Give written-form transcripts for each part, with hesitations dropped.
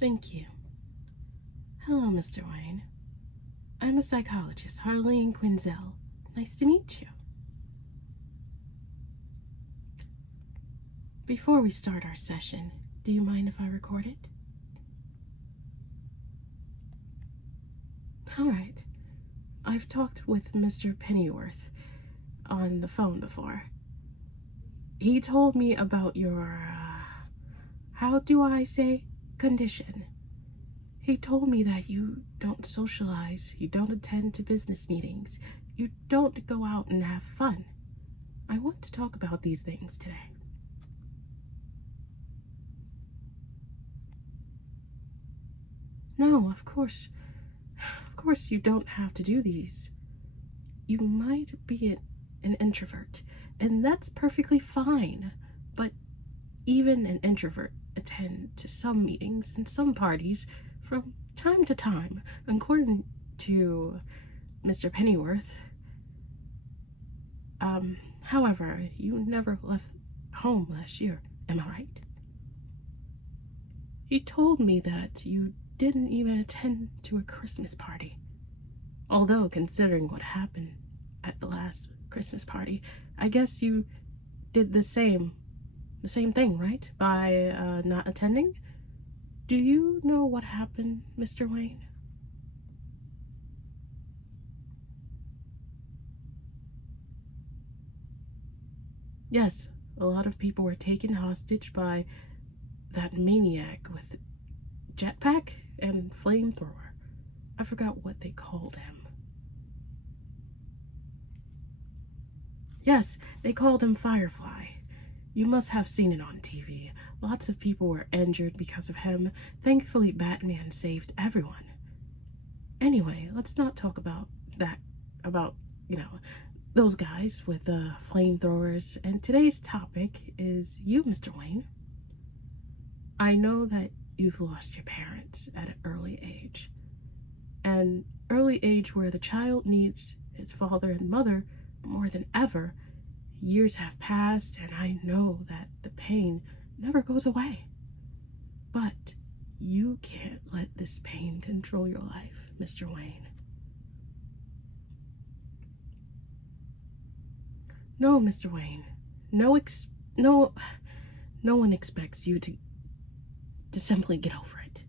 Thank you. Hello, Mr. Wayne. I'm a psychologist, Harleen Quinzel. Nice to meet you. Before we start our session, do you mind if I record it? Alright. I've talked with Mr. Pennyworth on the phone before. He told me about your, how do I say, condition. He told me that you don't socialize, you don't attend to business meetings, you don't go out and have fun. I want to talk about these things today. No, of course you don't have to do these. You might be an introvert, and that's perfectly fine. But even an introvert attend to some meetings and some parties from time to time, according to Mr. Pennyworth. However, you never left home last year, am I right? He told me that you didn't even attend to a Christmas party. Although, considering what happened at the last Christmas party, I guess you did the same thing, right? By not attending? Do you know what happened, Mr. Wayne? Yes, a lot of people were taken hostage by that maniac with jetpack and flamethrower. I forgot what they called him. Yes, they called him Firefly. You must have seen it on TV. Lots of people were injured because of him. Thankfully, Batman saved everyone. Anyway, let's not talk about that, about, those guys with flamethrowers. And today's topic is you, Mr. Wayne. I know that you've lost your parents at an early age. An early age where the child needs his father and mother more than ever. Years have passed, and I know that the pain never goes away. But you can't let this pain control your life, Mr. Wayne. No, Mr. Wayne. No, no one expects you to simply get over it.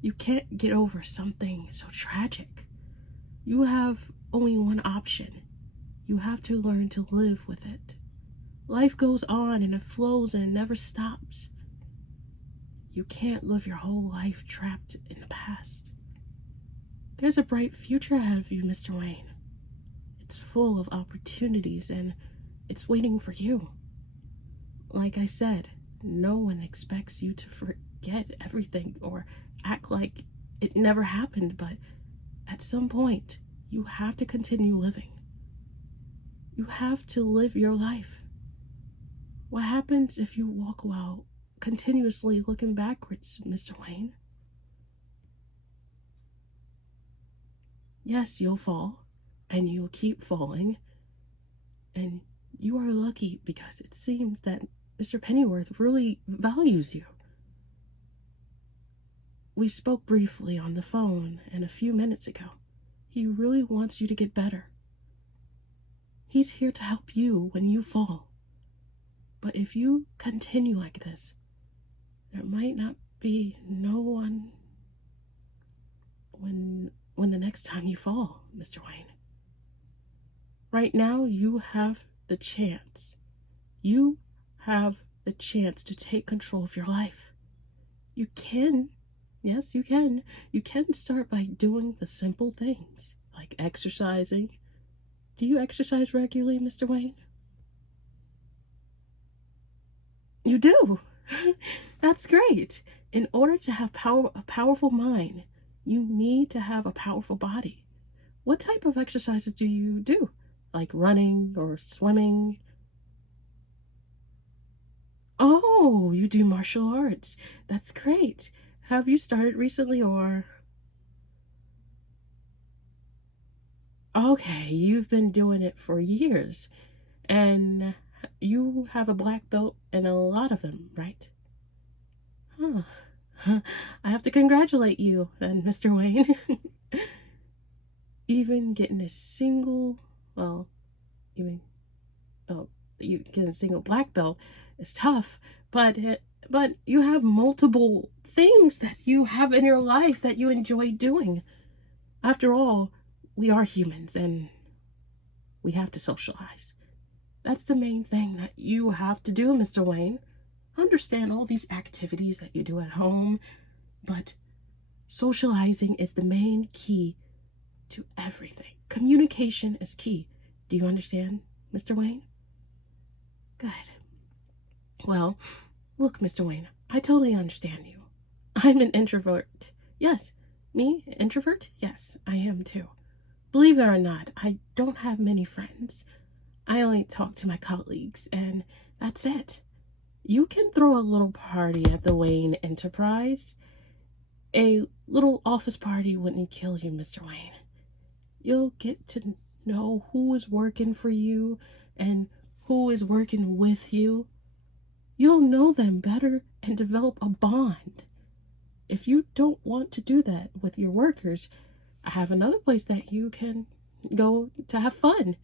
You can't get over something so tragic. You have only one option. You have to learn to live with it. Life goes on and it flows and it never stops. You can't live your whole life trapped in the past. There's a bright future ahead of you, Mr. Wayne. It's full of opportunities and it's waiting for you. Like I said, no one expects you to forget everything or act like it never happened, but at some point, you have to continue living. You have to live your life. What happens if you walk while continuously looking backwards, Mr. Wayne? Yes, you'll fall, and you'll keep falling, and you are lucky because it seems that Mr. Pennyworth really values you. We spoke briefly on the phone and a few minutes ago. He really wants you to get better. He's here to help you when you fall. But if you continue like this, there might not be no one when the next time you fall, Mr. Wayne. Right now, you have the chance. You have the chance to take control of your life. You can, yes, you can. You can start by doing the simple things, like exercising. Do you exercise regularly, Mr. Wayne? You do. That's great. In order to have a powerful mind, you need to have a powerful body. What type of exercises do you do? Like running or swimming? Oh, you do martial arts. That's great. Have you started recently or? Okay, you've been doing it for years. And you have a black belt in a lot of them, right? Huh. I have to congratulate you then, Mr. Wayne. Even getting a single, well, even oh, you getting a single black belt is tough, but you have multiple things that you have in your life that you enjoy doing. After all, we are humans and we have to socialize. That's the main thing that you have to do, Mr. Wayne. Understand all these activities that you do at home, but socializing is the main key to everything. Communication is key. Do you understand, Mr. Wayne? Good. Well, look, Mr. Wayne, I totally understand you. I'm an introvert. Yes, me, introvert? Yes, I am too. Believe it or not, I don't have many friends. I only talk to my colleagues, and that's it. You can throw a little party at the Wayne Enterprise. A little office party wouldn't kill you, Mr. Wayne. You'll get to know who is working for you and who is working with you. You'll know them better and develop a bond. If you don't want to do that with your workers, I have another place that you can go to have fun.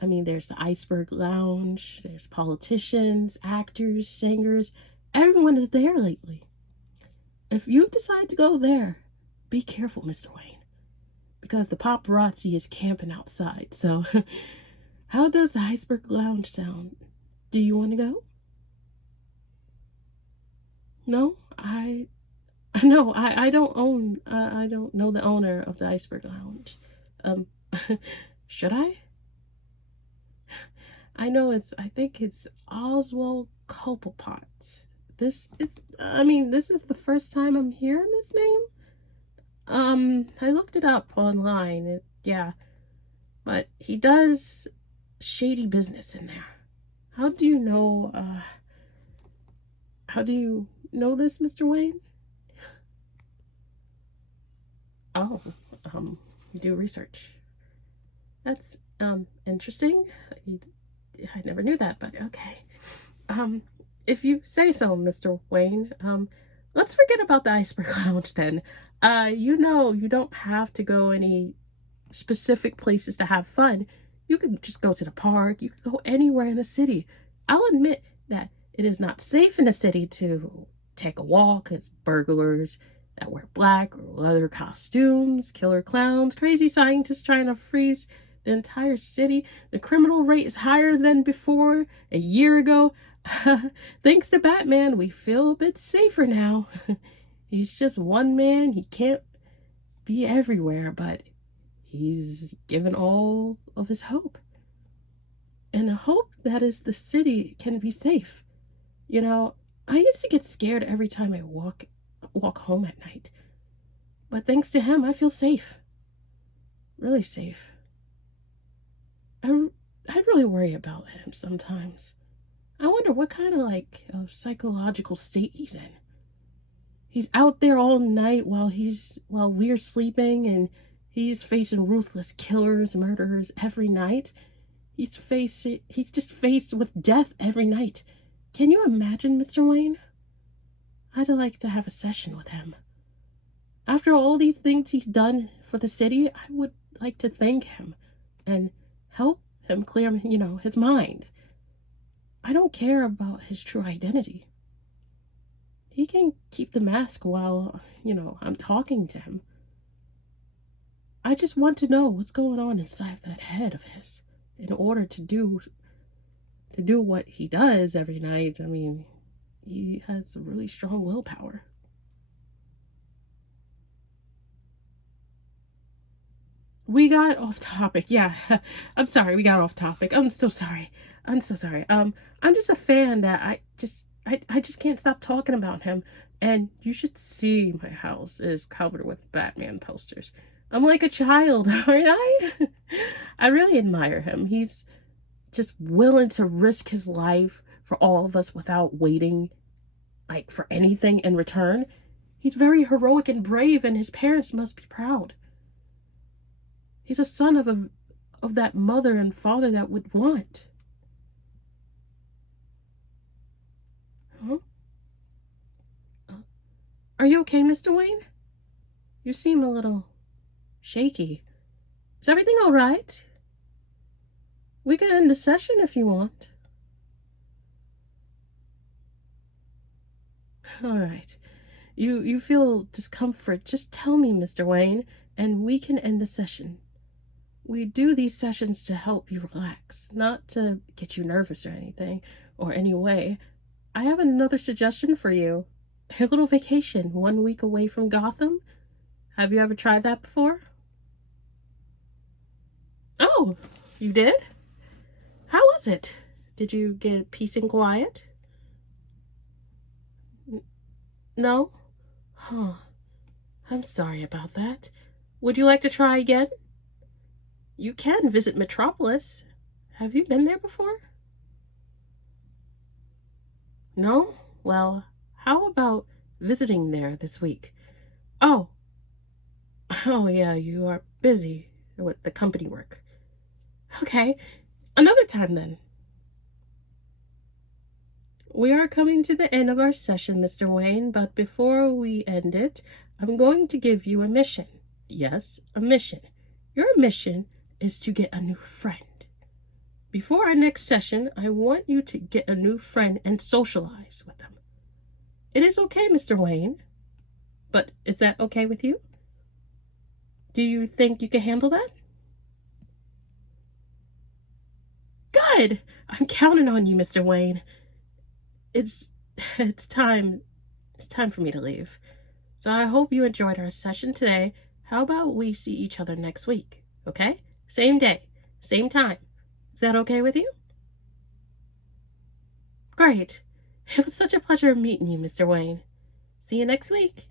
I mean, there's the Iceberg Lounge, there's politicians, actors, singers. Everyone is there lately. If you decide to go there, be careful, Mr. Wayne, because the paparazzi is camping outside. So, how does the Iceberg Lounge sound? Do you want to go? No, no, I don't own. I don't know the owner of the Iceberg Lounge. Um, should I? I know it's. I think it's Oswald Cobblepot. This is. I mean, this is the first time I'm hearing this name. I looked it up online. Yeah, but he does shady business in there. How do you know? How do you know this, Mr. Wayne? Oh, you do research. That's interesting. I never knew that, but okay. Um, if you say so, Mr. Wayne. Let's forget about the Iceberg Lounge then. You know, you don't have to go any specific places to have fun. You can just go to the park. You can go anywhere in the city. I'll admit that it is not safe in the city to take a walk. It's burglars that wear black or leather costumes, killer clowns, crazy scientists trying to freeze the entire city. The criminal rate is higher than before a year ago. Thanks to Batman, we feel a bit safer now. He's just one man. He can't be everywhere, but he's given all of his hope. And a hope that is the city can be safe. You know, I used to get scared every time I walk home at night. But thanks to him, I feel safe. Really safe. I, I really worry about him sometimes. I wonder what kind of psychological state he's in. He's out there all night while we're sleeping, and he's facing ruthless killers, murderers every night. He's just faced with death every night. Can you imagine, Mr. Wayne? I'd like to have a session with him. After all these things he's done for the city, I would like to thank him and help him clear, his mind. I don't care about his true identity. He can keep the mask while, I'm talking to him. I just want to know what's going on inside that head of his in order to do what he does every night. I mean, he has a really strong willpower. We got off topic. Yeah. I'm sorry, we got off topic. I'm so sorry. I'm so sorry. I'm just a fan that I just can't stop talking about him. And you should see my house is covered with Batman posters. I'm like a child, aren't I? I really admire him. He's just willing to risk his life for all of us without waiting for anything in return. He's very heroic and brave, and his parents must be proud. He's a son of that mother and father that would want. Huh? Are you okay, Mr. Wayne? You seem a little shaky. Is everything all right? We can end the session if you want. All right. You feel discomfort, just tell me, Mr. Wayne, and we can end the session. We do these sessions to help you relax, not to get you nervous or anything, or any way. I have another suggestion for you. A little vacation 1 week away from Gotham. Have you ever tried that before? Oh, you did? How was it? Did you get peace and quiet? No? Huh. I'm sorry about that. Would you like to try again? You can visit Metropolis. Have you been there before? No? Well, how about visiting there this week? Oh, oh yeah, you are busy with the company work. Okay, another time then. We are coming to the end of our session, Mr. Wayne, but before we end it, I'm going to give you a mission. Yes, a mission. Your mission is to get a new friend. Before our next session, I want you to get a new friend and socialize with them. It is okay, Mr. Wayne, but is that okay with you? Do you think you can handle that? Good! I'm counting on you, Mr. Wayne. It's it's time it's time for me to leave. So I hope you enjoyed our session today. How about we see each other next week? Okay? Same day, same time. Is that okay with you? Great. It was such a pleasure meeting you, Mr. Wayne. See you next week.